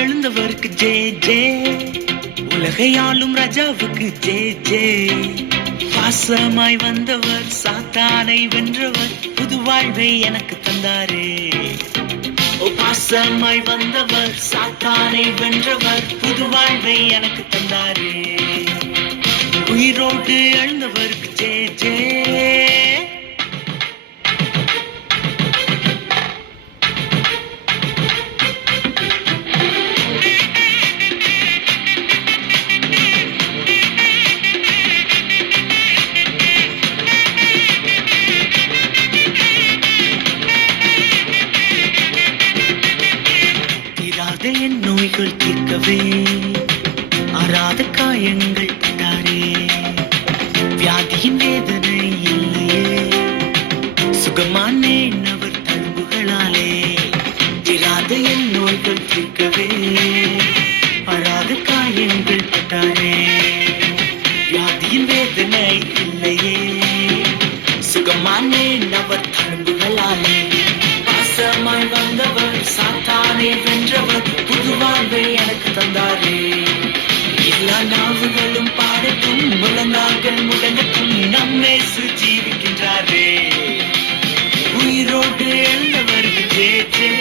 எழுந்தவருக்கு J J, உலகை ஆளும் ராஜாவுக்கு ஜே ஜே. பாசமாய் வந்தவர் சாத்தானை வென்றவர், புது வாழ்வை எனக்கு தந்தாரே. ஓ பாசமாய் வந்தவர் சாத்தானை வென்றவர், புது வாழ்வை எனக்கு தந்தாரே. உயிரோடு எழுந்தவருக்கு ஜே ஜே. என் நோய்கள் தீர்க்கவே ஆறாத காயங்கள் பட்டாரே. வியாதியின் வேதனை இல்லையே, சுகமானேன் அவர் தழும்புகளாலே. தீராத என் நோய்கள் தீர்க்கவே ஆறாத காயங்கள் பட்டாரே. வியாதியின் வேதனை இல்லையே, சுகமானேன் அவர் தழும்புகளாலே. பாசமாய் வந்தவர் சாத்தானை வென்றவர், புது வாழ்வை எனக்கு தந்தாரே. எல்லா நாவுகளும் பாடட்டும், முழங்கால்கள் முடங்கட்டும், நம்மேசு ஜீவிக்கின்றாரே. உயிரோடு எழுந்தவருக்கு ஜே ஜே.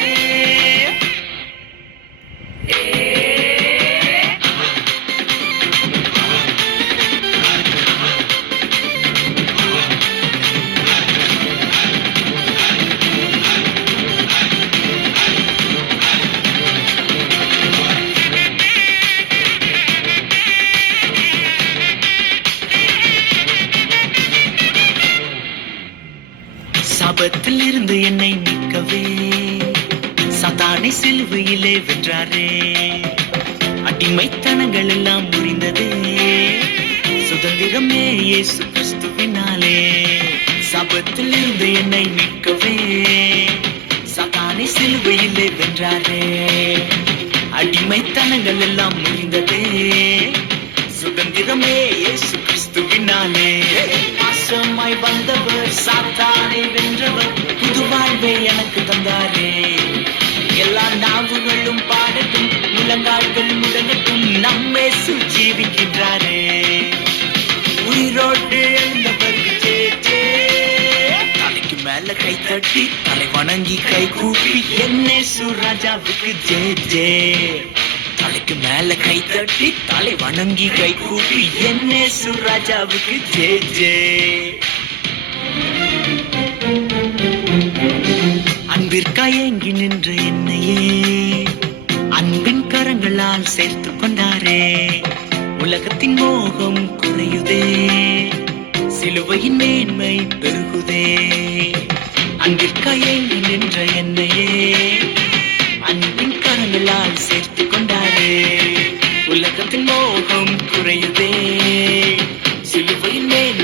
சாபத்தில் இருந்து என்னை மீட்கவே சாத்தானை சிலுவையிலே வென்றாரே. அடிமைத்தனங்கள் எல்லாம் முறிந்ததே, சுதந்திரமே இயேசு கிறிஸ்துவினாலே. சாபத்தில் இருந்து என்னை மீட்கவே சாத்தானை சிலுவையிலே வென்றாரே. அடிமைத்தனங்கள் எல்லாம் முறிந்ததே, சுதந்திரமே இயேசு கிறிஸ்துவினாலே. பாசமாய் வந்தவர் சாத்தானை வென்றவர், புது வாழ்வை எனக்கு தந்தாரே. எல்லா நாவுகளும் பாடட்டும், முழங்கால்கள் முடங்கட்டும், நம்மேசு ஜீவிக்கின்றாரே. உயிரோடு எழுந்தவருக்கு ஜே ஜே. தலைக்கு மேல கை தட்டி தலை வணங்கி கை கூப்பி என்னேசு ராஜாவுக்கு ஜே ஜே. தலைக்கு மேல கை தட்டி தலை வணங்கி கை கூப்பி என்னேசு ராஜாவுக்கு ஜே ஜே. அன்பிற்காய் ஏங்கி நின்ற என்னையே அன்பின் கரங்களால் சேர்த்து கொண்டாரே. உலகத்தின் மோகம் குறையுதே, சிலுவையின் மேன்மை பெருகுதே. அன்பிற்காய் ஏங்கி நின்ற என்னையே அன்பின் கரங்களால் சேர்த்து கொண்டாரே. உலகத்தின் மோகம் குறையுதே, சிலுவையின் மேன்மை